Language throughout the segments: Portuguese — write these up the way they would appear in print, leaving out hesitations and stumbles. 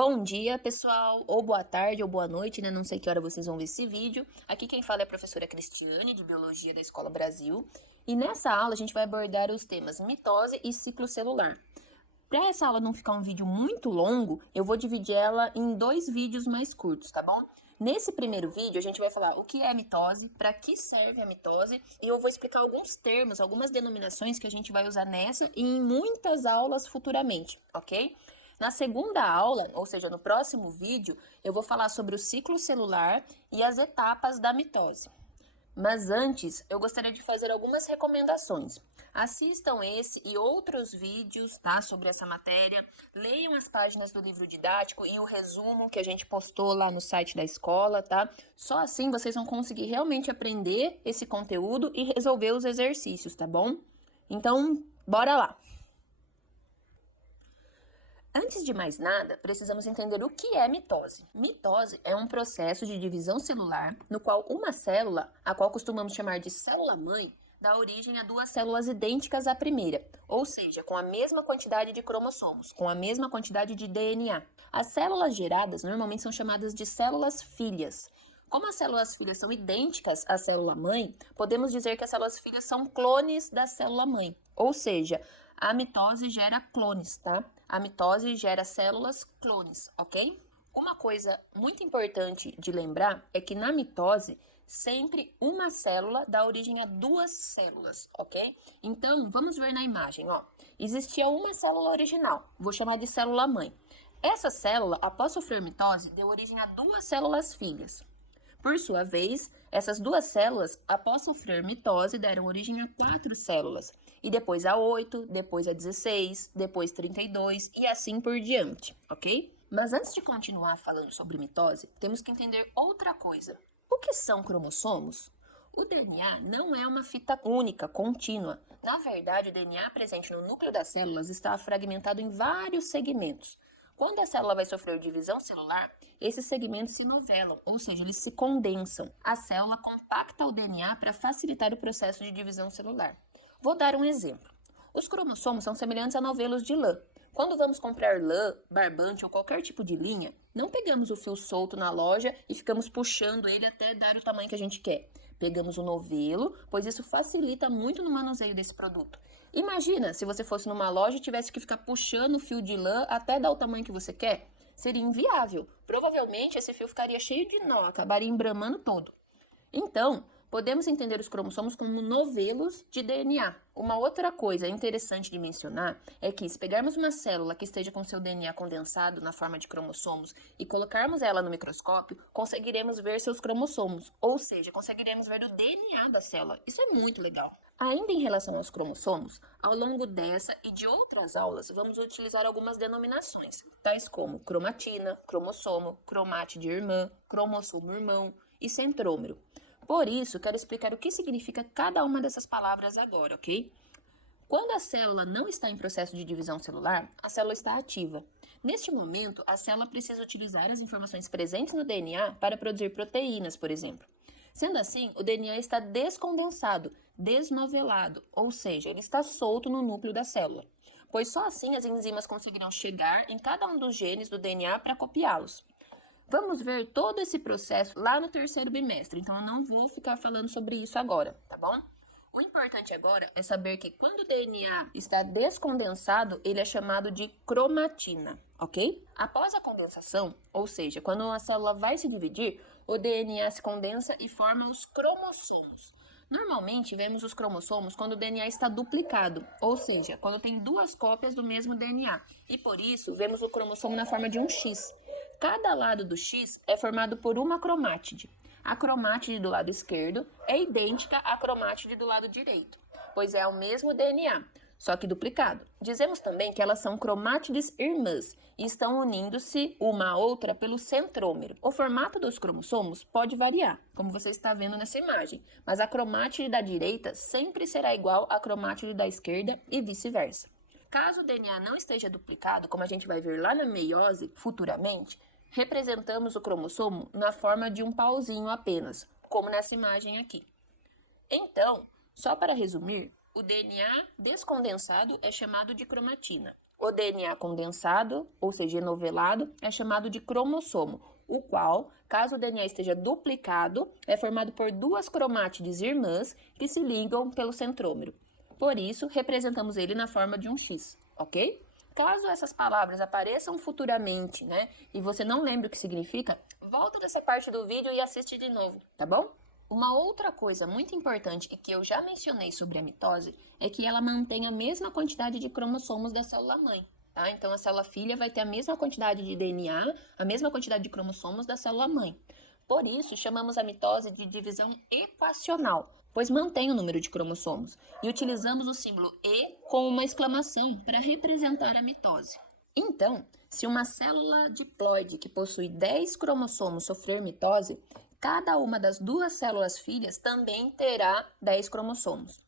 Bom dia, pessoal, ou boa tarde, ou boa noite, né? Não sei que hora vocês vão ver esse vídeo. Aqui quem fala é a professora Cristiane, de Biologia da Escola Brasil. E nessa aula a gente vai abordar os temas mitose e ciclo celular. Para essa aula não ficar um vídeo muito longo, eu vou dividir ela em dois vídeos mais curtos, tá bom? Nesse primeiro vídeo, a gente vai falar o que é a mitose, para que serve a mitose, e eu vou explicar alguns termos, algumas denominações que a gente vai usar nessa e em muitas aulas futuramente, ok? Na segunda aula, ou seja, no próximo vídeo, eu vou falar sobre o ciclo celular e as etapas da mitose. Mas antes, eu gostaria de fazer algumas recomendações. Assistam esse e outros vídeos, tá, sobre essa matéria. Leiam as páginas do livro didático e o resumo que a gente postou lá no site da escola, tá? Só assim vocês vão conseguir realmente aprender esse conteúdo e resolver os exercícios, tá bom? Então, bora lá! Antes de mais nada, precisamos entender o que é mitose. Mitose é um processo de divisão celular no qual uma célula, a qual costumamos chamar de célula-mãe, dá origem a duas células idênticas à primeira, ou seja, com a mesma quantidade de cromossomos, com a mesma quantidade de DNA. As células geradas normalmente são chamadas de células filhas. Como as células filhas são idênticas à célula-mãe, podemos dizer que as células filhas são clones da célula-mãe, ou seja, a mitose gera clones, tá? A mitose gera células clones, ok? Uma coisa muito importante de lembrar é que na mitose, sempre uma célula dá origem a duas células, ok? Então, vamos ver na imagem, ó. Existia uma célula original, vou chamar de célula-mãe. Essa célula, após sofrer mitose, deu origem a duas células filhas. Por sua vez, essas duas células, após sofrer mitose, deram origem a 4 células, e depois a 8, depois a 16, depois 32 e assim por diante, ok? Mas antes de continuar falando sobre mitose, temos que entender outra coisa. O que são cromossomos? O DNA não é uma fita única, contínua. Na verdade, o DNA presente no núcleo das células está fragmentado em vários segmentos. Quando a célula vai sofrer divisão celular, esses segmentos se novelam, ou seja, eles se condensam. A célula compacta o DNA para facilitar o processo de divisão celular. Vou dar um exemplo. Os cromossomos são semelhantes a novelos de lã. Quando vamos comprar lã, barbante ou qualquer tipo de linha, não pegamos o fio solto na loja e ficamos puxando ele até dar o tamanho que a gente quer. Pegamos o novelo, pois isso facilita muito no manuseio desse produto. Imagina se você fosse numa loja e tivesse que ficar puxando o fio de lã até dar o tamanho que você quer. Seria inviável. Provavelmente esse fio ficaria cheio de nó, acabaria embramando todo. Então, podemos entender os cromossomos como novelos de DNA. Uma outra coisa interessante de mencionar é que, se pegarmos uma célula que esteja com seu DNA condensado na forma de cromossomos e colocarmos ela no microscópio, conseguiremos ver seus cromossomos, ou seja, conseguiremos ver o DNA da célula. Isso é muito legal. Ainda em relação aos cromossomos, ao longo dessa e de outras aulas, vamos utilizar algumas denominações, tais como cromatina, cromossomo, cromátide irmã, cromossomo irmão e centrômero. Por isso, quero explicar o que significa cada uma dessas palavras agora, ok? Quando a célula não está em processo de divisão celular, a célula está ativa. Neste momento, a célula precisa utilizar as informações presentes no DNA para produzir proteínas, por exemplo. Sendo assim, o DNA está descondensado, desnovelado, ou seja, ele está solto no núcleo da célula, pois só assim as enzimas conseguirão chegar em cada um dos genes do DNA para copiá-los. Vamos ver todo esse processo lá no terceiro bimestre, então eu não vou ficar falando sobre isso agora, tá bom? O importante agora é saber que quando o DNA está descondensado, ele é chamado de cromatina, ok? Após a condensação, ou seja, quando uma célula vai se dividir, o DNA se condensa e forma os cromossomos. Normalmente, vemos os cromossomos quando o DNA está duplicado, ou seja, quando tem duas cópias do mesmo DNA, e por isso vemos o cromossomo na forma de um X. Cada lado do X é formado por uma cromátide. A cromátide do lado esquerdo é idêntica à cromátide do lado direito, pois é o mesmo DNA, só que duplicado. Dizemos também que elas são cromátides irmãs e estão unindo-se uma à outra pelo centrômero. O formato dos cromossomos pode variar, como você está vendo nessa imagem, mas a cromátide da direita sempre será igual à cromátide da esquerda e vice-versa. Caso o DNA não esteja duplicado, como a gente vai ver lá na meiose futuramente, representamos o cromossomo na forma de um pauzinho apenas, como nessa imagem aqui. Então, só para resumir, o DNA descondensado é chamado de cromatina. O DNA condensado, ou seja, enovelado, é chamado de cromossomo, o qual, caso o DNA esteja duplicado, é formado por duas cromátides irmãs que se ligam pelo centrômero. Por isso, representamos ele na forma de um X, ok? Caso essas palavras apareçam futuramente, né, e você não lembre o que significa, volta dessa parte do vídeo e assiste de novo, tá bom? Uma outra coisa muito importante e que eu já mencionei sobre a mitose é que ela mantém a mesma quantidade de cromossomos da célula-mãe, tá? Então, a célula-filha vai ter a mesma quantidade de DNA, a mesma quantidade de cromossomos da célula-mãe. Por isso, chamamos a mitose de divisão equacional, pois mantém o número de cromossomos, e utilizamos o símbolo E com uma exclamação para representar a mitose. Então, se uma célula diploide que possui 10 cromossomos sofrer mitose, cada uma das duas células filhas também terá 10 cromossomos.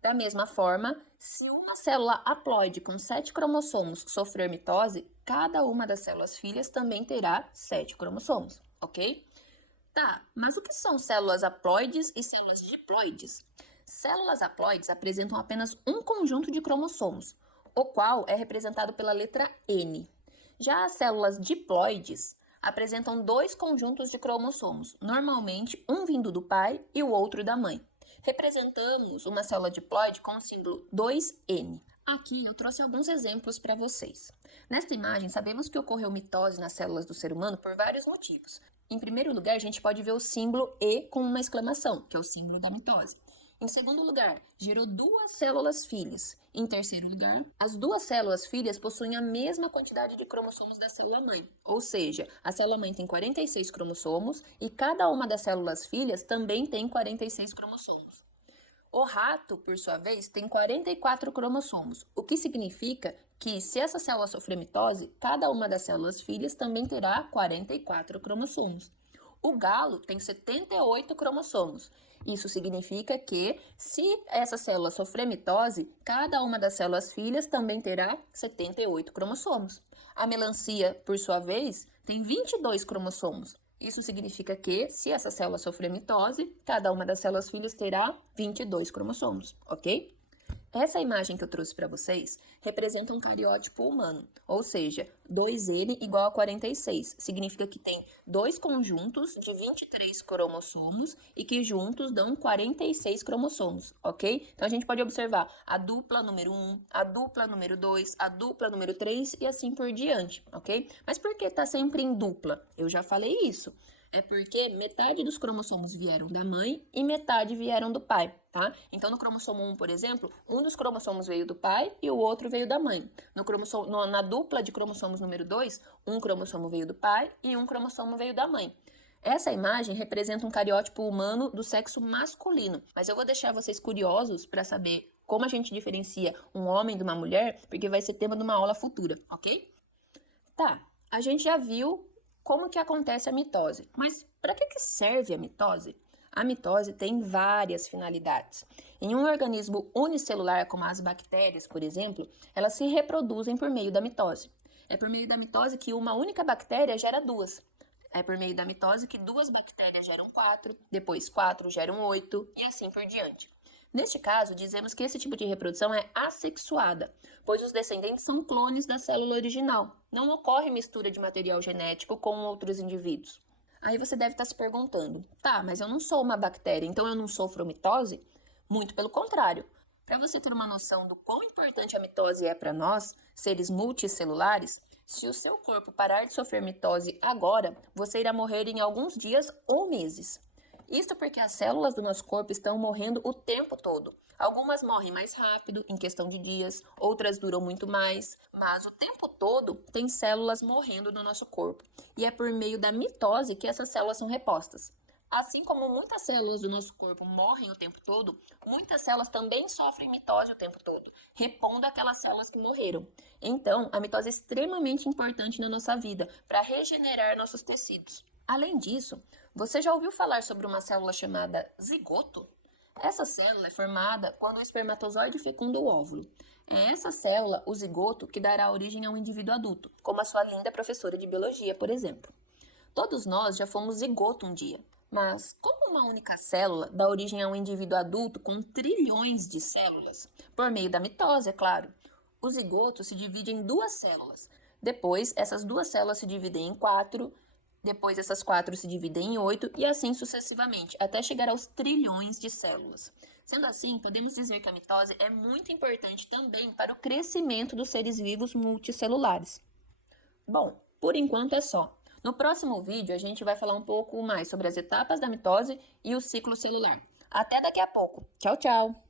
Da mesma forma, se uma célula haploide com 7 cromossomos sofrer mitose, cada uma das células filhas também terá 7 cromossomos, ok? Tá, mas o que são células haploides e células diploides? Células haploides apresentam apenas um conjunto de cromossomos, o qual é representado pela letra N. Já as células diploides apresentam dois conjuntos de cromossomos, normalmente um vindo do pai e o outro da mãe. Representamos uma célula diploide com o símbolo 2N. Aqui eu trouxe alguns exemplos para vocês. Nesta imagem, sabemos que ocorreu mitose nas células do ser humano por vários motivos. Em primeiro lugar, a gente pode ver o símbolo E com uma exclamação, que é o símbolo da mitose. Em segundo lugar, gerou duas células filhas. Em terceiro lugar, as duas células filhas possuem a mesma quantidade de cromossomos da célula-mãe. Ou seja, a célula-mãe tem 46 cromossomos e cada uma das células filhas também tem 46 cromossomos. O rato, por sua vez, tem 44 cromossomos, o que significa que, se essa célula sofrer mitose, cada uma das células filhas também terá 44 cromossomos. O galo tem 78 cromossomos. Isso significa que, se essa célula sofrer mitose, cada uma das células filhas também terá 78 cromossomos. A melancia, por sua vez, tem 22 cromossomos. Isso significa que, se essa célula sofrer mitose, cada uma das células filhas terá 22 cromossomos, ok? Essa imagem que eu trouxe para vocês representa um cariótipo humano, ou seja, 2N igual a 46. Significa que tem dois conjuntos de 23 cromossomos e que juntos dão 46 cromossomos, ok? Então, a gente pode observar a dupla número 1, a dupla número 2, a dupla número 3 e assim por diante, ok? Mas por que tá sempre em dupla? Eu já falei isso. É porque metade dos cromossomos vieram da mãe e metade vieram do pai, tá? Então, no cromossomo 1, por exemplo, um dos cromossomos veio do pai e o outro veio da mãe. Na dupla de cromossomos número 2, um cromossomo veio do pai e um cromossomo veio da mãe. Essa imagem representa um cariótipo humano do sexo masculino, mas eu vou deixar vocês curiosos para saber como a gente diferencia um homem de uma mulher, porque vai ser tema de uma aula futura, ok? Tá, a gente já viu como que acontece a mitose. Mas para que serve a mitose? A mitose tem várias finalidades. Em um organismo unicelular, como as bactérias, por exemplo, elas se reproduzem por meio da mitose. É por meio da mitose que uma única bactéria gera duas. É por meio da mitose que duas bactérias geram quatro, depois quatro geram 8 e assim por diante. Neste caso, dizemos que esse tipo de reprodução é assexuada, pois os descendentes são clones da célula original. Não ocorre mistura de material genético com outros indivíduos. Aí você deve estar se perguntando, tá, mas eu não sou uma bactéria, então eu não sofro mitose? Muito pelo contrário. Para você ter uma noção do quão importante a mitose é para nós, seres multicelulares, se o seu corpo parar de sofrer mitose agora, você irá morrer em alguns dias ou meses. Isso porque as células do nosso corpo estão morrendo o tempo todo. Algumas morrem mais rápido, em questão de dias, outras duram muito mais, mas o tempo todo tem células morrendo no nosso corpo. E é por meio da mitose que essas células são repostas. Assim como muitas células do nosso corpo morrem o tempo todo, muitas células também sofrem mitose o tempo todo, repondo aquelas células que morreram. Então, a mitose é extremamente importante na nossa vida para regenerar nossos tecidos. Além disso, você já ouviu falar sobre uma célula chamada zigoto? Essa célula é formada quando o espermatozoide fecunda o óvulo. É essa célula, o zigoto, que dará origem a um indivíduo adulto, como a sua linda professora de biologia, por exemplo. Todos nós já fomos zigoto um dia, mas como uma única célula dá origem a um indivíduo adulto com trilhões de células? Por meio da mitose, é claro. O zigoto se divide em 2 células. Depois, essas 2 células se dividem em 4. Depois, essas 4 se dividem em 8 e assim sucessivamente, até chegar aos trilhões de células. Sendo assim, podemos dizer que a mitose é muito importante também para o crescimento dos seres vivos multicelulares. Bom, por enquanto é só. No próximo vídeo, a gente vai falar um pouco mais sobre as etapas da mitose e o ciclo celular. Até daqui a pouco. Tchau, tchau!